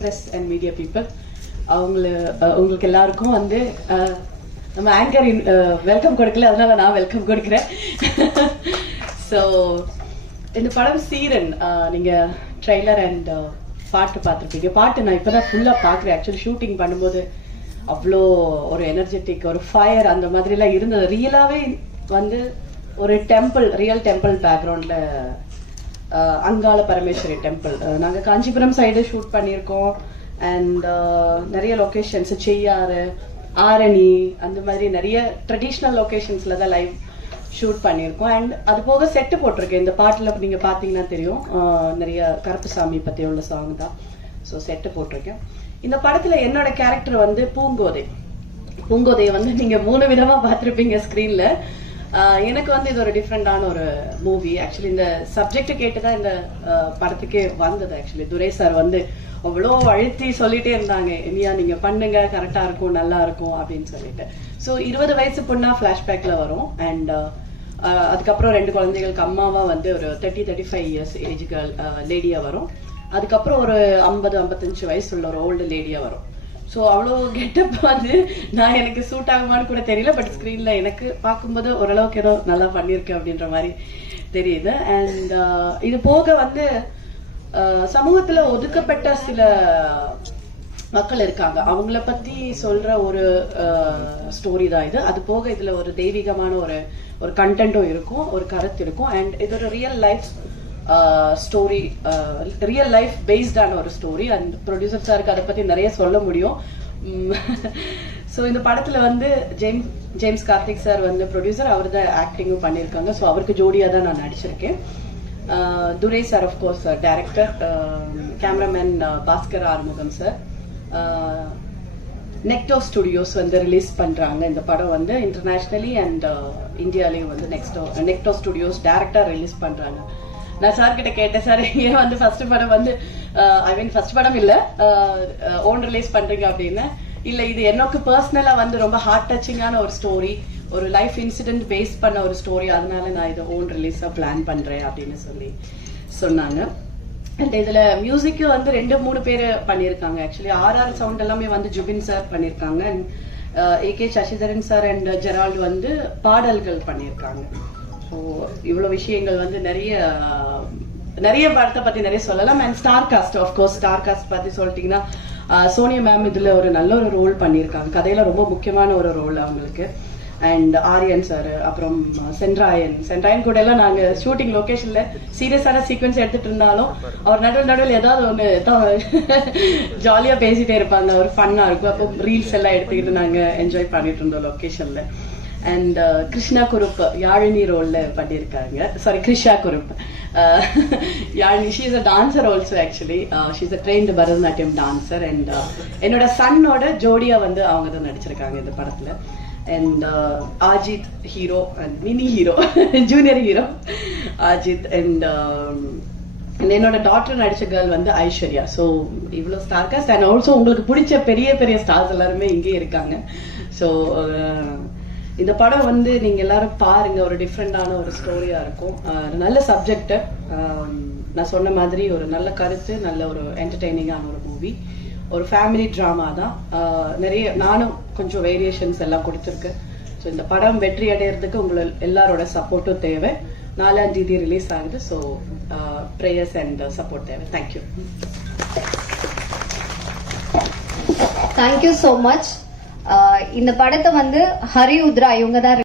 Press and media people அவங்கள உங்களுக்கு எல்லாருக்கும் வந்து நம்ம ஆங்கர் வெல்கம் கொடுக்கல அதனால நான் வெல்கம் கொடுக்குறேன். ஸோ இந்த படம் சீரன் நீங்கள் ட்ரெய்லர் அண்ட் பாட்டு பார்த்துருப்பீங்க. பாட்டு நான் இப்போ தான் ஃபுல்லாக பார்க்குறேன். ஆக்சுவலி ஷூட்டிங் பண்ணும்போது அவ்வளோ ஒரு எனர்ஜெட்டிக் ஒரு ஃபயர் அந்த மாதிரிலாம் இருந்தது. ரியலாகவே வந்து ஒரு டெம்பிள் ரியல் டெம்பிள் பேக்ரவுண்டில் அங்காள பரமேஸ்வரி டெம்பிள் நாங்கள் காஞ்சிபுரம் சைடு ஷூட் பண்ணியிருக்கோம். அண்ட் நிறைய லொக்கேஷன்ஸ் செய்யாறு ஆரணி அந்த மாதிரி நிறைய ட்ரெடிஷ்னல் லொக்கேஷன்ஸில் தான் லைவ் ஷூட் பண்ணியிருக்கோம். அண்ட் அது போக செட்டு போட்டிருக்கேன். இந்த பாட்டில் நீங்கள் பார்த்தீங்கன்னா தெரியும். நிறைய நிறைய கருப்புசாமி பற்றி உள்ள சாங் தான். ஸோ செட்டு போட்டிருக்கேன். இந்த படத்தில் என்னோட கேரக்டர் வந்து பூங்கோதை. பூங்கோதையை வந்து நீங்கள் மூணு விதமாக பார்த்துருப்பீங்க ஸ்க்ரீனில் எனக்கு வந்து இது ஒரு டிஃப்ரெண்டான ஒரு மூவி ஆக்சுவலி இந்த சப்ஜெக்ட் கேட்டு தான் இந்த படத்துக்கே வந்தது ஆக்சுவலி துரை சார் வந்து அவ்வளோ அழுத்தி சொல்லிட்டே இருந்தாங்க. இனியா நீங்க பண்ணுங்க. கரெக்டா இருக்கும் நல்லா இருக்கும் அப்படின்னு சொல்லிட்டு. ஸோ இருபது வயசு பொண்ணா ஃபிளாஷ்பேக்ல வரும். அண்ட் அதுக்கப்புறம் ரெண்டு குழந்தைகளுக்கு அம்மாவா வந்து ஒரு thirty thirty five years age girl லேடியா வரும். அதுக்கப்புறம் ஒரு ஐம்பது ஐம்பத்தஞ்சு வயசு உள்ள ஒரு ஓல்டு லேடியா வரும். ஸோ அவ்வளோ கெட்டப் வந்து நான் எனக்கு சூட் ஆகுமான்னு கூட தெரியல பட் ஸ்க்ரீனில் எனக்கு பார்க்கும்போது ஓரளவுக்கு ஏதோ நல்லா பண்ணியிருக்கேன் அப்படின்ற மாதிரி தெரியுது. அண்ட் uh, இது போக வந்து uh, சமூகத்தில் ஒதுக்கப்பட்ட சில மக்கள் இருக்காங்க. அவங்கள பத்தி சொல்ற ஒரு uh, ஸ்டோரி தான் இது. அது போக இதுல ஒரு தெய்வீகமான ஒரு ஒரு கண்டென்ட்டும் இருக்கும் ஒரு கருத்து இருக்கும். அண்ட் இது ஒரு real life story real life பேஸ்டான ஒரு ஸ்டோரி அண்ட் ப்ரொடியூசர் சாருக்கு அதை பத்தி நிறைய சொல்ல முடியும். ஸோ இந்த படத்துல வந்து ஜேம்ஸ் ஜேம்ஸ் கார்த்திக் சார் வந்து ப்ரொடியூசர் அவர் தான் ஆக்டிங்கும் பண்ணியிருக்காங்க. ஸோ அவருக்கு ஜோடியாக தான் நான் நடிச்சிருக்கேன். Durai sir of course director cameraman Bhaskar Arumugam sir Necto studios வந்து ரிலீஸ் பண்ணுறாங்க இந்த படம் வந்து இன்டர்நேஷ்னலி அண்ட் இந்தியாலேயும் வந்து நெக்ஸ்டோ நெக்டோ ஸ்டுடியோஸ் டேரக்டாக ரிலீஸ் பண்ணுறாங்க நான் சார் கிட்ட கேட்டேன் சார் ஏன் வந்து ஃபர்ஸ்ட் படம் வந்து ஐ மீன் ஃபர்ஸ்ட் படம் இல்ல uh, uh, ஓன் ரிலீஸ் பண்றீங்க அப்படின்னு. இல்ல இது எனக்கு பர்சனலா வந்து ரொம்ப ஹார்ட் டச்சிங்கான ஒரு ஸ்டோரி ஒரு லைஃப் இன்சிடென்ட் பேஸ் பண்ண ஒரு ஸ்டோரி அதனால நான் இதை ஓன் ரிலீஸா பிளான் பண்றேன் அப்படின்னு சொல்லி சொன்னாங்க. அண்ட் இதுல மியூசிக்கு வந்து ரெண்டு மூணு பேர் பண்ணியிருக்காங்க. ஆக்சுவலி ஆர்ஆர் சவுண்ட் எல்லாமே வந்து ஜுபின் சார் பண்ணியிருக்காங்க. And AK Sasidharan sir and Gerald வந்து பாடல்கள் பண்ணியிருக்காங்க. இவ்வளோ விஷயங்கள் வந்து நிறைய நிறைய படத்தை பத்தி நிறைய சொல்லலாம். And star cast of course star cast பத்தி சொல்லிட்டீங்கன்னா சோனியா மேம் இதுல ஒரு நல்ல ஒரு ரோல் பண்ணியிருக்காங்க. கதையில ரொம்ப முக்கியமான ஒரு ரோல் அவங்களுக்கு. அண்ட் ஆரியன் சார் அப்புறம் சென்ட்ராயன் சென்ட்ராயன் கூட எல்லாம் நாங்க ஷூட்டிங் லொகேஷன்ல சீரியஸான சீக்வன்ஸ் எடுத்துட்டு இருந்தாலும் அவர் நடுவில் நடுவில் ஏதாவது ஒன்று ஜாலியா பேசிட்டே இருப்பாங்க. ஒரு ஃபன்னா இருக்கும். அப்போ ரீல்ஸ் எல்லாம் எடுத்துக்கிட்டு நாங்க என்ஜாய் பண்ணிட்டு இருந்தோம் லொகேஷன்ல அண்ட் கிருஷ்ணா குருப் யாழினி ரோல்ல பண்ணியிருக்காங்க sorry Krisha Kurup Yazhini she is a dancer also actually she is a trained Bharatanatyam dancer and என்னோட சன்னோட ஜோடியா வந்து அவங்க தான் நடிச்சிருக்காங்க இந்த படத்துல. And Ajith hero and mini hero junior hero Ajith and என்னோட டாக்டர் நடிச்ச கேர்ள் வந்து ஐஸ்வர்யா. ஸோ இவ்வளோ ஸ்டார் காஸ்ட் அண்ட் ஆல்சோ உங்களுக்கு பிடிச்ச பெரிய பெரிய ஸ்டார்ஸ் எல்லாருமே இங்கே இருக்காங்க. ஸோ uh, இந்த படம் வந்து நீங்க எல்லாரும் பாருங்க ஒரு டிஃப்ரெண்டான ஒரு ஸ்டோரியா இருக்கும். நல்ல சப்ஜெக்ட் நான் சொன்ன மாதிரி ஒரு நல்ல கருத்து நல்ல ஒரு என்டர்டெய்னிங்கான ஒரு மூவி ஒரு ஃபேமிலி ட்ராமா தான். நிறைய நானும் கொஞ்சம் வேரியேஷன்ஸ் எல்லாம் கொடுத்துருக்கேன். ஸோ இந்த படம் வெற்றி அடையிறதுக்கு உங்களை எல்லாரோட சப்போர்ட்டும் தேவை. நாலாம் தேதி ரிலீஸ் ஆகுது. ஸோ ப்ரேயர்ஸ் அண்ட் சப்போர்ட் தேவை. Thank you thank you so much இந்த படத்தை வந்து ஹரி உத்ரா இவங்க தான்